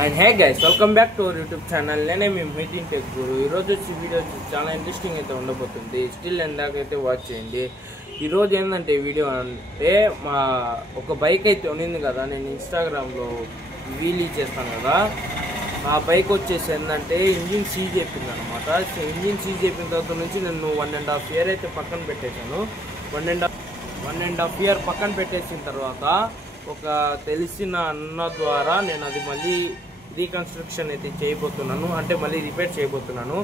And hey guys, welcome back to our YouTube channel. నేనే మీ Mohideen tech గురు. ఈరోజు వచ్చి video చాలా ఇంట్రెస్టింగ్ అయితే ఉండబోతుంది. స్టిల్ ఎందాకైతే వాచ్ చేయండి. ఈరోజు ఏంటంటే వీడియో అంటే మా ఒక బైక్ అయితే ఉన్నింది కదా, నేను ఇన్స్టాగ్రామ్లో వీలీ చేస్తాను కదా. ఆ బైక్ వచ్చేసి ఏంటంటే ఇంజిన్ సీజ్ చెప్పింది అనమాట. ఇంజిన్ సీజ్ చెప్పిన తర్వాత నుంచి నేను 1.5 year అయితే పక్కన పెట్టేశాను. 1.5 year పక్కన పెట్టేసిన తర్వాత ఒక తెలిసిన అన్న ద్వారా నేను అది మళ్ళీ రీకన్స్ట్రక్షన్ అయితే చేయబోతున్నాను, అంటే మళ్ళీ రిపేర్ చేయబోతున్నాను.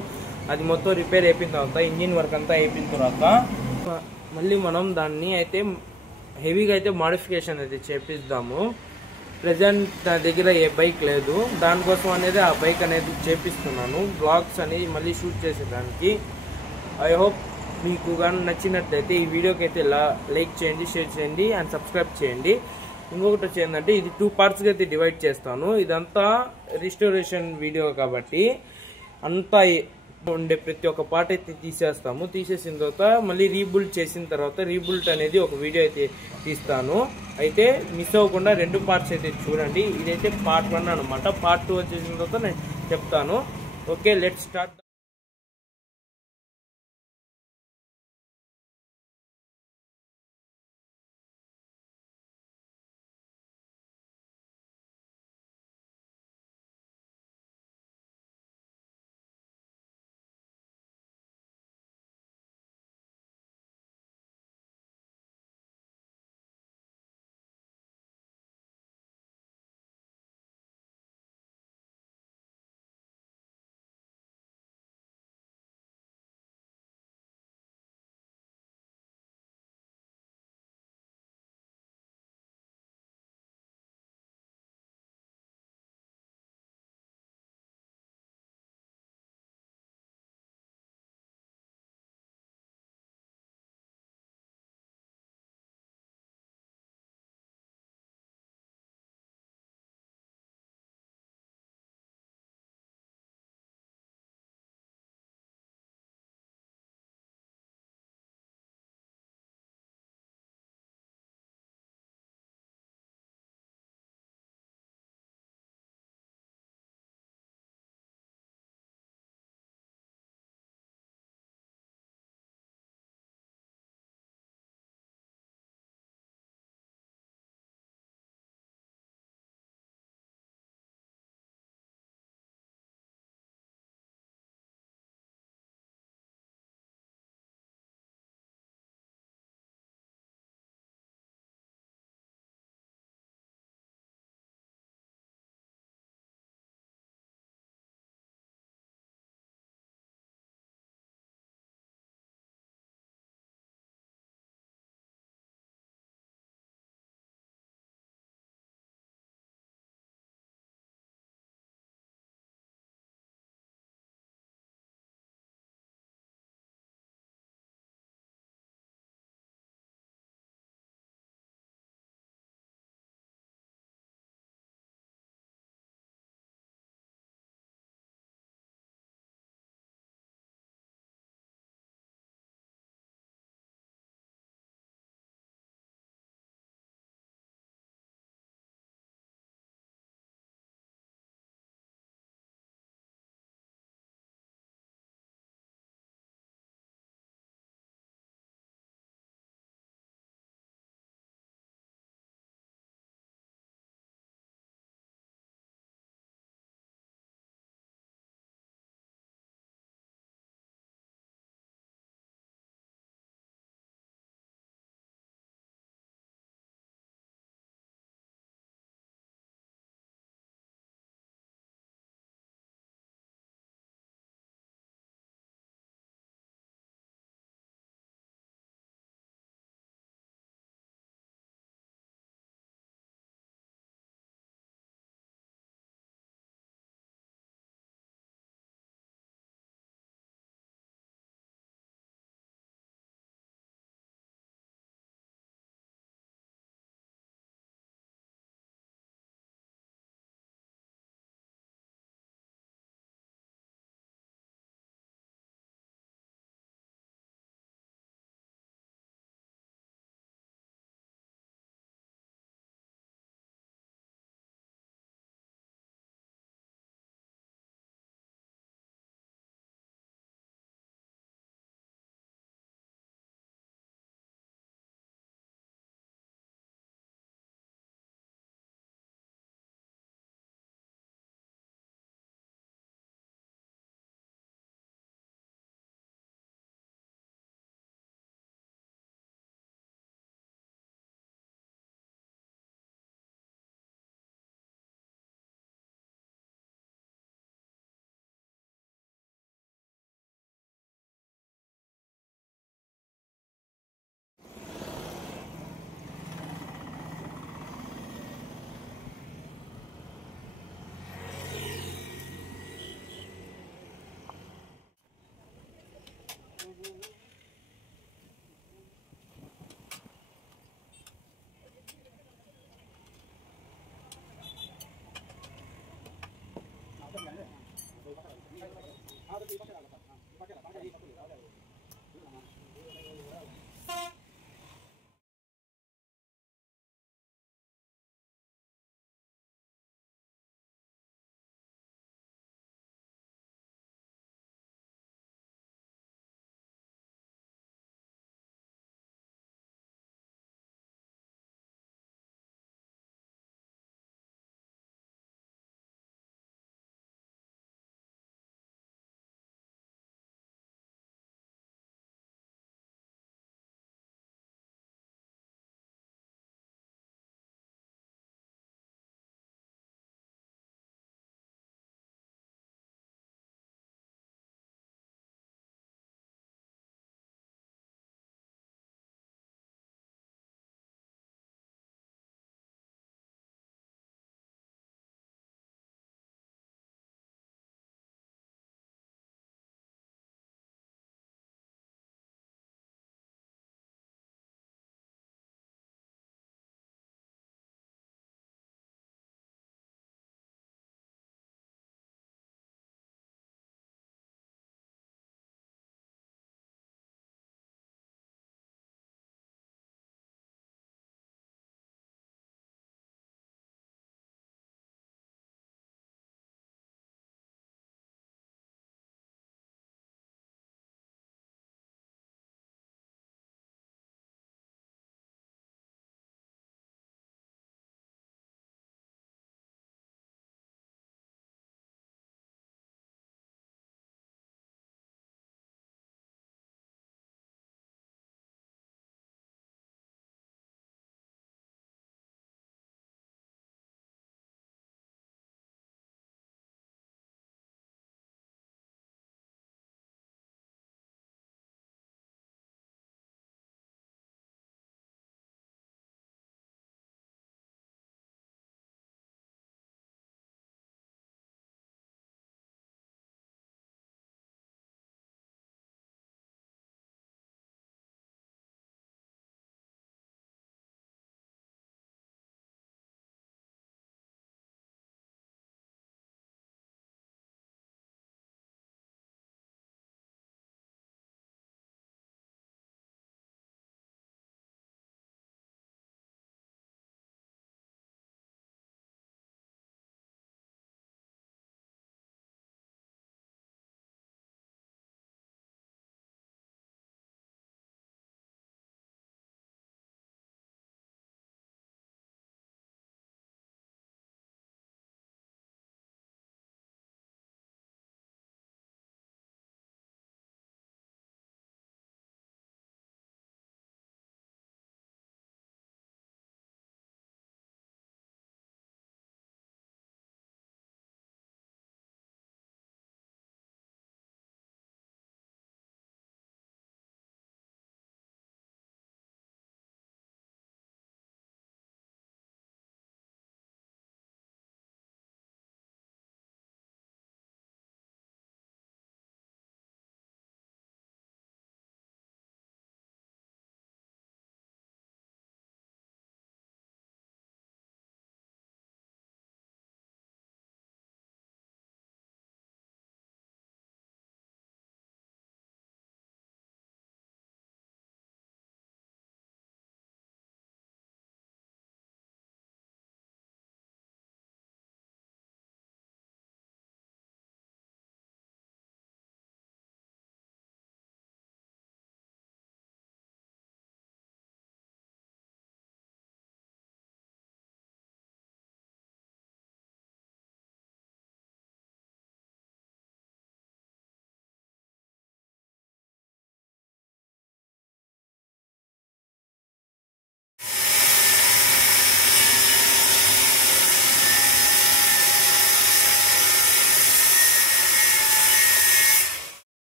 అది మొత్తం రిపేర్ అయిపోయిన తర్వాత ఇంజిన్ వర్క్ అంతా అయిపోయిన తర్వాత మళ్ళీ మనం దాన్ని అయితే హెవీగా అయితే మాడిఫికేషన్ అయితే చేపిద్దాము. ప్రజెంట్ నా దగ్గర ఏ బైక్ లేదు, దానికోసం అనేది ఆ బైక్ అనేది చేపిస్తున్నాను. బ్లాగ్స్ అనేది మళ్ళీ షూట్ చేసేదానికి. ఐ హోప్ మీకు కానీ నచ్చినట్లయితే ఈ వీడియోకి అయితే లైక్ చేయండి, షేర్ చేయండి అండ్ సబ్స్క్రైబ్ చేయండి. ఇంకొకటి వచ్చేందంటే ఇది 2 partsగా అయితే డివైడ్ చేస్తాను. ఇదంతా రిస్టోరేషన్ వీడియో కాబట్టి అంతా ఉండే ప్రతి ఒక్క పార్ట్ అయితే తీసేస్తాము. తీసేసిన తర్వాత మళ్ళీ రీబుల్డ్ చేసిన తర్వాత రీబుల్డ్ అనేది ఒక వీడియో అయితే తీస్తాను. అయితే మిస్ అవ్వకుండా 2 parts అయితే చూడండి. ఇదైతే part 1 అనమాట. part 2 వచ్చేసిన తర్వాత నేను చెప్తాను. Okay, let's start.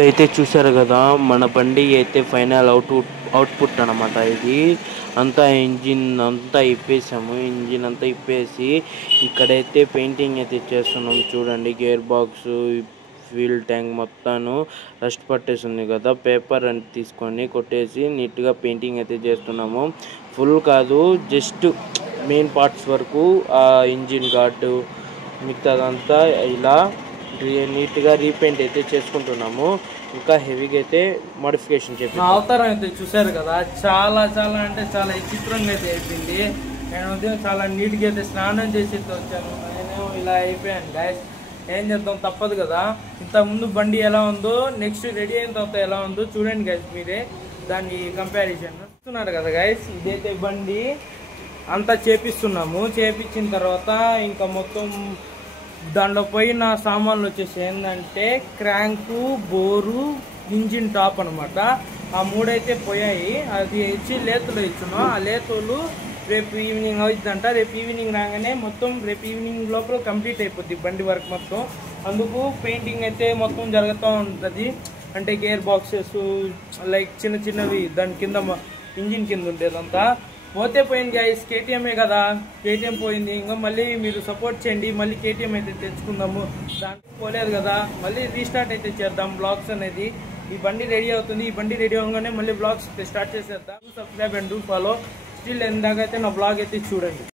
అయితే చూశారు కదా, మన బండి అయితే ఫైనల్ అవుట్పుట్ అనమాట. ఇది అంతా ఇంజిన్ అంతా ఇప్పేసాము. ఇంజిన్ అంతా ఇప్పేసి ఇక్కడైతే పెయింటింగ్ అయితే చేస్తున్నాం. చూడండి, గేర్ బాక్స్, ఫ్యూల్ ట్యాంక్ మొత్తాను రస్ట్ పట్టేసింది కదా, పేపర్ అని తీసుకొని కొట్టేసి నీట్గా పెయింటింగ్ అయితే చేస్తున్నాము. ఫుల్ కాదు, జస్ట్ మెయిన్ పార్ట్స్ వరకు, ఆ ఇంజిన్ గార్డు మిగతాదంతా ఇలా నీట్గా రీపెయింట్ అయితే చేసుకుంటున్నాము. ఇంకా హెవీగా అయితే మోడిఫికేషన్ చేసి అవతారం అయితే చూశారు కదా, చాలా చాలా అంటే చాలా విచిత్రంగా అయితే అయిపోయింది. నేను ఉదయం చాలా నీట్గా అయితే స్నానం చేసి అయితే వచ్చాను. నేనేమో ఇలా అయిపోయాను గైస్. ఏం చేద్దాం, తప్పదు కదా. ఇంతకుముందు బండి ఎలా ఉందో, నెక్స్ట్ రెడీ అయిన తర్వాత ఎలా ఉందో చూడండి గైస్, మీరే దాని కంపారిజన్ చూస్తున్నారు కదా గైస్. ఇదైతే బండి అంతా చేపిస్తున్నాము. చేపించిన తర్వాత ఇంకా మొత్తం దాంట్లో పోయిన సామాన్లు వచ్చేసి ఏంటంటే క్రాంకు, బోరు, ఇంజిన్ టాప్ అనమాట. ఆ మూడైతే పోయాయి. అది ఇచ్చి లేతులు ఇచ్చున్నాం. ఆ లేతులు రేపు ఈవినింగ్ అవుతుందంట. రేపు ఈవినింగ్ రాగానే మొత్తం రేపు ఈవినింగ్ లోపల కంప్లీట్ అయిపోద్ది బండి వర్క్ మొత్తం. అందుకు పెయింటింగ్ అయితే మొత్తం జరుగుతూ ఉంటుంది. అంటే గేర్ బాక్సెస్ లైక్ చిన్న చిన్నవి దాని కింద ఇంజిన్ కింద ఉండేదంతా పోతే పోయింది గైస్. కేటీఎంఏ కదా, కేటీఎం పోయింది. ఇంకా మళ్ళీ మీరు సపోర్ట్ చేయండి, మళ్ళీ కేటీఎం అయితే తెచ్చుకుందాము. దానికి పోలేదు కదా, మళ్ళీ రీస్టార్ట్ అయితే చేద్దాం బ్లాగ్స్ అనేది. ఈ బండి రెడీ అవుతుంది. ఈ బండి రెడీ అవగానే మళ్ళీ బ్లాగ్స్ స్టార్ట్ చేసేద్దాం. Subscribe and do follow. Still ఎందాకైతే నా బ్లాగ్ అయితే చూడండి.